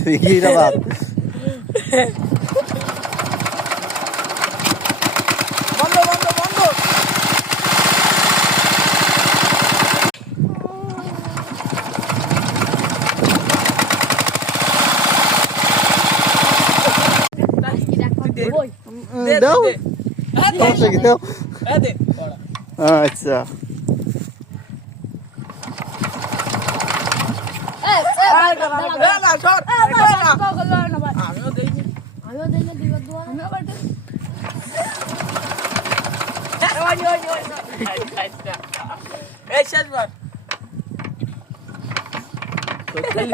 তুই কি এটা বাদ বন্ধ বন্ধ বন্ধ দাও সমস্যা কি দাও দে আচ্ছা আমিও দেখি এই শেষবার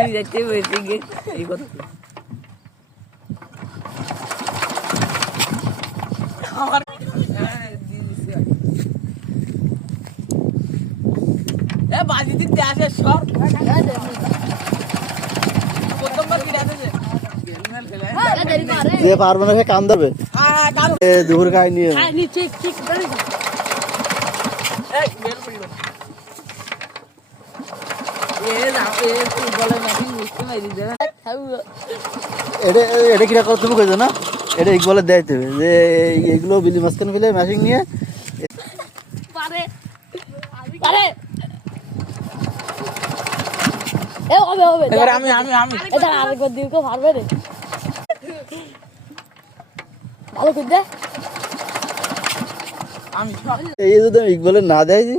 যাইতে হয়েছে গিয়ে এই কথা আমার বাজি দিতে আসে সব প্রথমবার কি আছে যে পারবে না সে কান দেবে দুপুর খাই নিয়ে এটা এটা কিরা করো তুমি কইছো না এটা ইকবালে দেয় দেবে যে এগুলো বিলি মাঝখানে ফেলে ম্যাশিং নিয়ে আমি আমি আমি আরেকবার দিও কেউ পারবে রে ভালো করে দে আমি এই যদি ইকবালে না দেয় যে